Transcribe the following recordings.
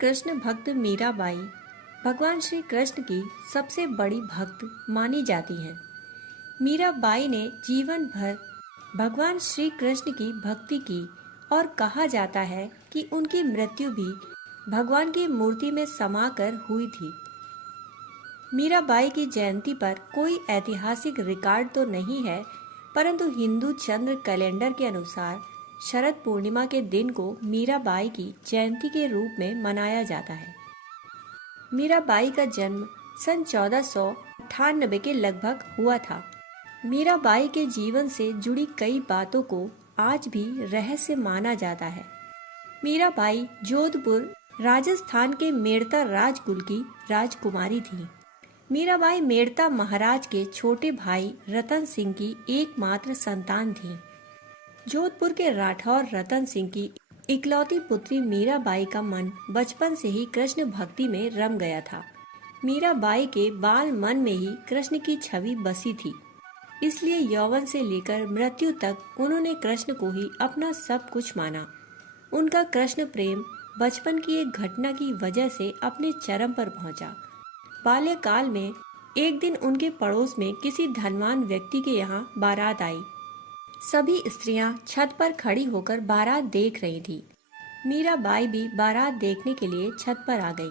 कृष्ण भक्त मीराबाई भगवान श्री कृष्ण की सबसे बड़ी भक्त मानी जाती हैं। मीराबाई ने जीवन भर भगवान श्री कृष्ण की भक्ति की और कहा जाता है कि उनकी मृत्यु भी भगवान की मूर्ति में समाकर हुई थी। मीराबाई की जयंती पर कोई ऐतिहासिक रिकॉर्ड तो नहीं है, परंतु हिंदू चंद्र कैलेंडर के अनुसार शरद पूर्णिमा के दिन को मीराबाई की जयंती के रूप में मनाया जाता है। मीराबाई का जन्म सन 1498 के लगभग हुआ था। मीराबाई के जीवन से जुड़ी कई बातों को आज भी रहस्य माना जाता है। मीराबाई जोधपुर राजस्थान के मेड़ता राजकुल की राजकुमारी थी। मीराबाई मेड़ता महाराज के छोटे भाई रतन सिंह की एकमात्र संतान थी। जोधपुर के राठौर रतन सिंह की इकलौती पुत्री मीराबाई का मन बचपन से ही कृष्ण भक्ति में रम गया था। मीराबाई के बाल मन में ही कृष्ण की छवि बसी थी, इसलिए यौवन से लेकर मृत्यु तक उन्होंने कृष्ण को ही अपना सब कुछ माना। उनका कृष्ण प्रेम बचपन की एक घटना की वजह से अपने चरम पर पहुंचा। बाल्यकाल में एक दिन उनके पड़ोस में किसी धनवान व्यक्ति के यहाँ बारात आई। सभी स्त्रियां छत पर खड़ी होकर बारात देख रही थी। मीराबाई भी बारात देखने के लिए छत पर आ गई।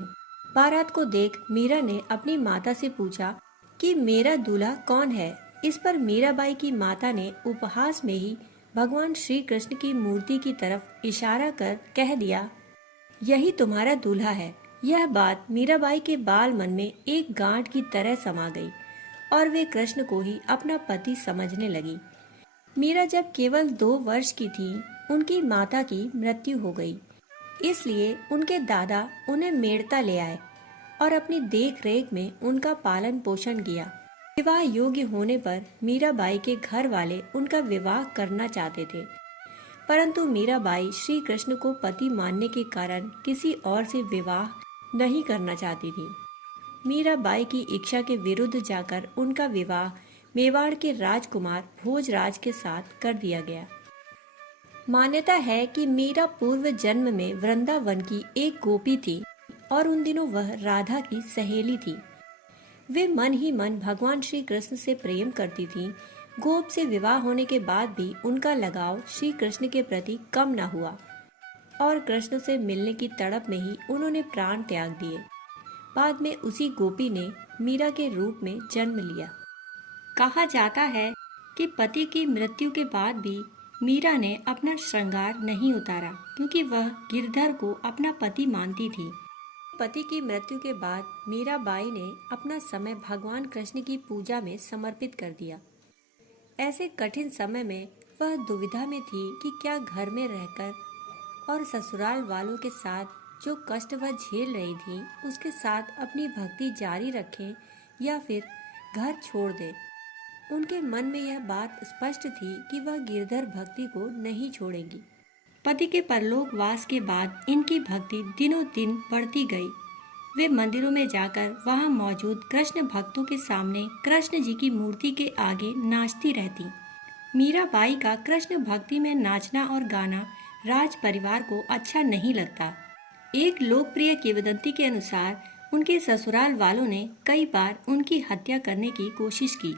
बारात को देख मीरा ने अपनी माता से पूछा कि मेरा दूल्हा कौन है। इस पर मीराबाई की माता ने उपहास में ही भगवान श्री कृष्ण की मूर्ति की तरफ इशारा कर कह दिया, यही तुम्हारा दूल्हा है। यह बात मीराबाई के बाल मन में एक गांठ की तरह समा गई और वे कृष्ण को ही अपना पति समझने लगी। मीरा जब केवल 2 वर्ष की थी, उनकी माता की मृत्यु हो गई। इसलिए उनके दादा उन्हें मेड़ता ले आए और अपनी देख रेख में उनका पालन पोषण किया। विवाह योग्य होने पर मीराबाई के घर वाले उनका विवाह करना चाहते थे, परंतु मीराबाई श्री कृष्ण को पति मानने के कारण किसी और से विवाह नहीं करना चाहती थी। मीराबाई की इच्छा के विरुद्ध जाकर उनका विवाह मेवाड़ के राजकुमार भोजराज के साथ कर दिया गया। मान्यता है कि मीरा पूर्व जन्म में वृंदावन की एक गोपी थी और उन दिनों वह राधा की सहेली थी। वे मन ही मन भगवान श्री कृष्ण से प्रेम करती थीं। गोप से विवाह होने के बाद भी उनका लगाव श्री कृष्ण के प्रति कम न हुआ और कृष्ण से मिलने की तड़प में ही उन्होंने प्राण त्याग दिए। बाद में उसी गोपी ने मीरा के रूप में जन्म लिया। कहा जाता है कि पति की मृत्यु के बाद भी मीरा ने अपना श्रृंगार नहीं उतारा, क्योंकि वह गिरधर को अपना पति मानती थी। पति की मृत्यु के बाद मीराबाई ने अपना समय भगवान कृष्ण की पूजा में समर्पित कर दिया। ऐसे कठिन समय में वह दुविधा में थी कि क्या घर में रहकर और ससुराल वालों के साथ जो कष्ट वह झेल रही थी उसके साथ अपनी भक्ति जारी रखें या फिर घर छोड़ दे। उनके मन में यह बात स्पष्ट थी कि वह गिरधर भक्ति को नहीं छोड़ेंगी। पति के परलोक वास के बाद इनकी भक्ति दिनों दिन बढ़ती गई। वे मंदिरों में जाकर वहां मौजूद कृष्ण भक्तों के सामने कृष्ण जी की मूर्ति के आगे नाचती रहती। मीराबाई का कृष्ण भक्ति में नाचना और गाना राज परिवार को अच्छा नहीं लगता। एक लोकप्रिय किंवदंती के अनुसार उनके ससुराल वालों ने कई बार उनकी हत्या करने की कोशिश की।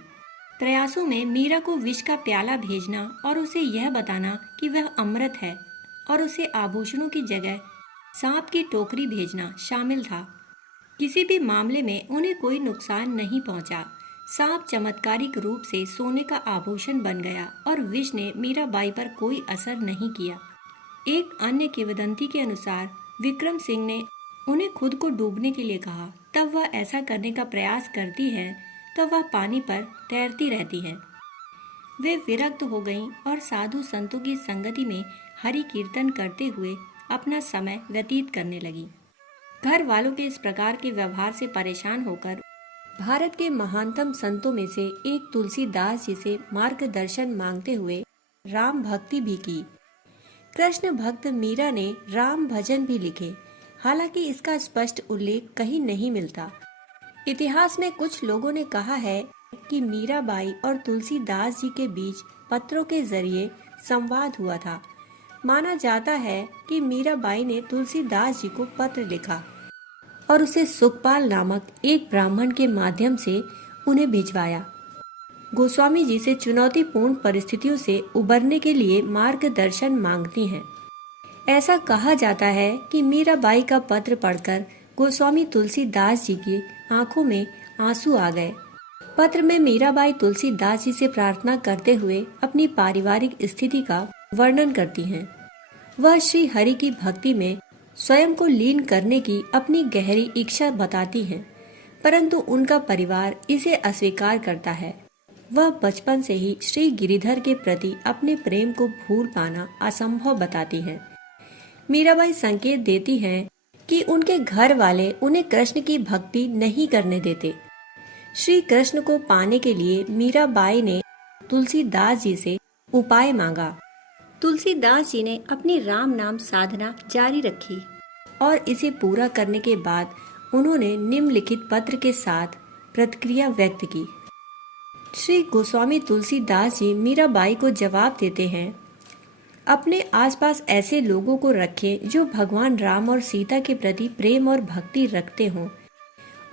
प्रयासों में मीरा को विष का प्याला भेजना और उसे यह बताना कि वह अमृत है और उसे आभूषणों की जगह सांप की टोकरी भेजना शामिल था। किसी भी मामले में उन्हें कोई नुकसान नहीं पहुंचा। सांप चमत्कारिक रूप से सोने का आभूषण बन गया और विष ने मीराबाई पर कोई असर नहीं किया। एक अन्य किंवदंती के अनुसार विक्रम सिंह ने उन्हें खुद को डूबने के लिए कहा। तब वह ऐसा करने का प्रयास करती है तो वह पानी पर तैरती रहती है। वे विरक्त हो गईं और साधु संतों की संगति में हरि कीर्तन करते हुए अपना समय व्यतीत करने लगी। घर वालों के इस प्रकार के व्यवहार से परेशान होकर भारत के महानतम संतों में से एक तुलसीदास जी से मार्गदर्शन मांगते हुए राम भक्ति भी की। कृष्ण भक्त मीरा ने राम भजन भी लिखे, हालांकि इसका स्पष्ट उल्लेख कहीं नहीं मिलता। इतिहास में कुछ लोगों ने कहा है कि मीराबाई और तुलसीदास जी के बीच पत्रों के जरिए संवाद हुआ था, माना जाता है कि मीराबाई ने तुलसीदास जी को पत्र लिखा और उसे सुखपाल नामक एक ब्राह्मण के माध्यम से उन्हें भिजवाया। गोस्वामी जी से चुनौतीपूर्ण परिस्थितियों से उबरने के लिए मार्गदर्शन मांगती हैं। ऐसा कहा जाता है कि मीराबाई का पत्र पढ़कर गोस्वामी तुलसीदास जी की आंखों में आंसू आ गए। पत्र में मीराबाई तुलसीदास जी से प्रार्थना करते हुए अपनी पारिवारिक स्थिति का वर्णन करती हैं। वह श्री हरि की भक्ति में स्वयं को लीन करने की अपनी गहरी इच्छा बताती हैं, परंतु उनका परिवार इसे अस्वीकार करता है। वह बचपन से ही श्री गिरिधर के प्रति अपने प्रेम को भूल पाना असंभव बताती हैं। मीराबाई संकेत देती हैं कि उनके घर वाले उन्हें कृष्ण की भक्ति नहीं करने देते। श्री कृष्ण को पाने के लिए मीराबाई ने तुलसीदास जी से उपाय मांगा। तुलसीदास जी ने अपनी राम नाम साधना जारी रखी और इसे पूरा करने के बाद उन्होंने निम्नलिखित पत्र के साथ प्रतिक्रिया व्यक्त की। श्री गोस्वामी तुलसीदास जी मीराबाई को जवाब देते हैं, अपने आसपास ऐसे लोगों को रखें जो भगवान राम और सीता के प्रति प्रेम और भक्ति रखते हों,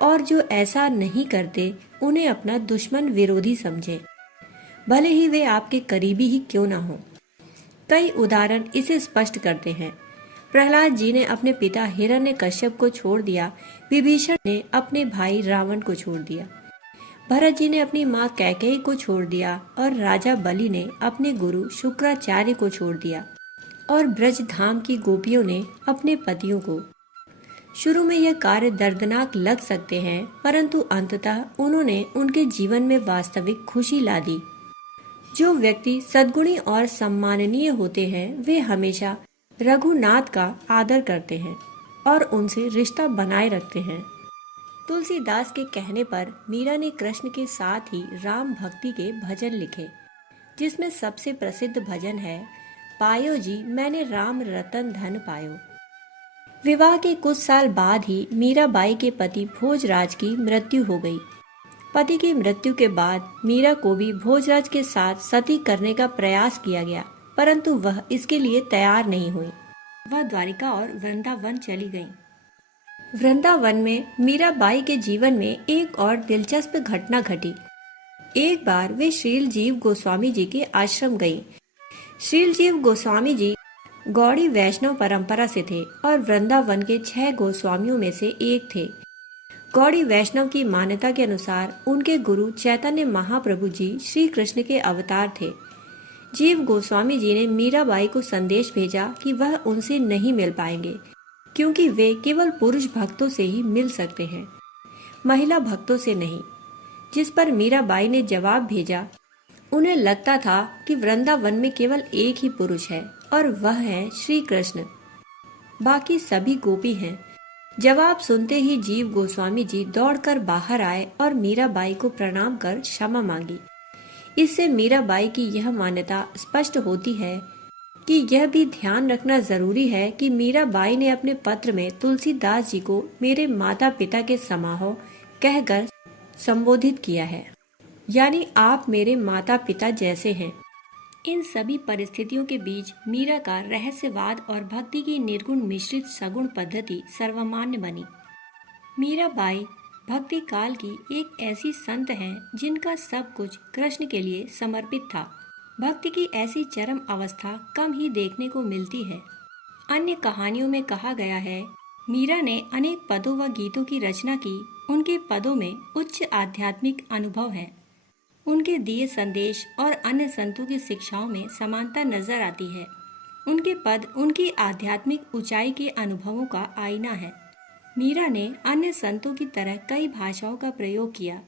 और जो ऐसा नहीं करते उन्हें अपना दुश्मन विरोधी समझें, भले ही वे आपके करीबी ही क्यों ना हो। कई उदाहरण इसे स्पष्ट करते हैं। प्रहलाद जी ने अपने पिता हिरण्यकश्यप को छोड़ दिया, विभीषण ने अपने भाई रावण को छोड़ दिया, भरत जी ने अपनी माँ कैकेयी को छोड़ दिया और राजा बलि ने अपने गुरु शुक्राचार्य को छोड़ दिया, और ब्रज धाम की गोपियों ने अपने पतियों को। शुरू में यह कार्य दर्दनाक लग सकते हैं, परंतु अंततः उन्होंने उनके जीवन में वास्तविक खुशी ला दी। जो व्यक्ति सद्गुणी और सम्माननीय होते हैं वे हमेशा रघुनाथ का आदर करते हैं और उनसे रिश्ता बनाए रखते हैं। तुलसीदास के कहने पर मीरा ने कृष्ण के साथ ही राम भक्ति के भजन लिखे, जिसमें सबसे प्रसिद्ध भजन है, पायो जी मैंने राम रतन धन पायो। विवाह के कुछ साल बाद ही मीराबाई के पति भोजराज की मृत्यु हो गई। पति की मृत्यु के बाद मीरा को भी भोजराज के साथ सती करने का प्रयास किया गया, परंतु वह इसके लिए तैयार नहीं हुई। वह द्वारिका और वृंदावन चली गईं। वृंदावन में मीराबाई के जीवन में एक और दिलचस्प घटना घटी। एक बार वे श्रीलजीव गोस्वामी जी के आश्रम गईं। श्रीलजीव गोस्वामी जी गौड़ी वैष्णव परंपरा से थे और वृंदावन के 6 गोस्वामियों में से एक थे। गौड़ी वैष्णव की मान्यता के अनुसार उनके गुरु चैतन्य महाप्रभु जी श्री कृष्ण के अवतार थे। जीव गोस्वामी जी ने मीराबाई को संदेश भेजा कि वह उनसे नहीं मिल पाएंगे, क्योंकि वे केवल पुरुष भक्तों से ही मिल सकते हैं, महिला भक्तों से नहीं। जिस पर मीराबाई ने जवाब भेजा, उन्हें लगता था कि वृंदावन में केवल एक ही पुरुष है और वह है श्री कृष्ण, बाकी सभी गोपी हैं। जवाब सुनते ही जीव गोस्वामी जी दौड़कर बाहर आए और मीराबाई को प्रणाम कर क्षमा मांगी। इससे मीराबाई की यह मान्यता स्पष्ट होती है कि यह भी ध्यान रखना जरूरी है कि मीराबाई ने अपने पत्र में तुलसीदास जी को मेरे माता पिता के समाहो कहकर संबोधित किया है, यानी आप मेरे माता पिता जैसे हैं। इन सभी परिस्थितियों के बीच मीरा का रहस्यवाद और भक्ति की निर्गुण मिश्रित सगुण पद्धति सर्वमान्य बनी। मीराबाई भक्ति काल की एक ऐसी संत हैं जिनका सब कुछ कृष्ण के लिए समर्पित था। भक्ति की ऐसी चरम अवस्था कम ही देखने को मिलती है। अन्य कहानियों में कहा गया है, मीरा ने अनेक पदों व गीतों की रचना की। उनके पदों में उच्च आध्यात्मिक अनुभव है। उनके दिए संदेश और अन्य संतों की शिक्षाओं में समानता नजर आती है। उनके पद उनकी आध्यात्मिक ऊंचाई के अनुभवों का आईना है। मीरा ने अन्य संतों की तरह कई भाषाओं का प्रयोग किया।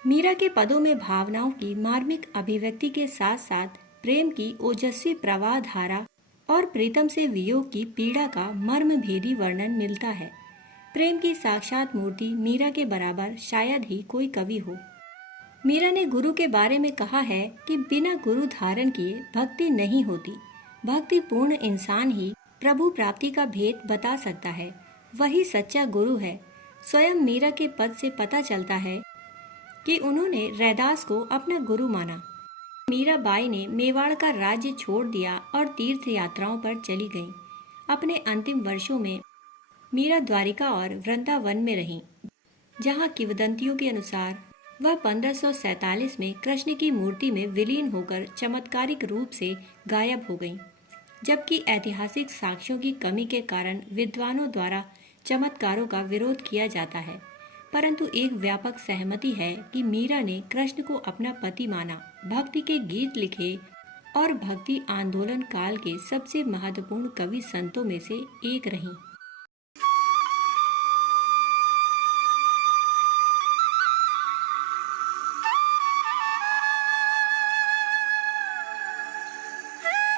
मीरा के पदों में भावनाओं की मार्मिक अभिव्यक्ति के साथ साथ प्रेम की ओजस्वी प्रवाह धारा और प्रीतम से वियोग की पीड़ा का मर्म भेदी वर्णन मिलता है। प्रेम की साक्षात मूर्ति मीरा के बराबर शायद ही कोई कवि हो। मीरा ने गुरु के बारे में कहा है कि बिना गुरु धारण किए भक्ति नहीं होती। भक्ति पूर्ण इंसान ही प्रभु प्राप्ति का भेद बता सकता है। वही सच्चा गुरु है। स्वयं मीरा के पद से पता चलता है कि उन्होंने रैदास को अपना गुरु माना। मीराबाई ने मेवाड़ का राज्य छोड़ दिया और तीर्थ यात्राओं पर चली गईं। अपने अंतिम वर्षों में मीरा द्वारिका और वृंदावन में रहीं, जहाँ किंवदंतियों के अनुसार वह 1547 में कृष्ण की मूर्ति में विलीन होकर चमत्कारिक रूप से गायब हो गईं। जबकि ऐतिहासिक साक्ष्यों की कमी के कारण विद्वानों द्वारा चमत्कारों का विरोध किया जाता है, परंतु एक व्यापक सहमति है कि मीरा ने कृष्ण को अपना पति माना, भक्ति के गीत लिखे और भक्ति आंदोलन काल के सबसे महत्वपूर्ण कवि संतों में से एक रहीं।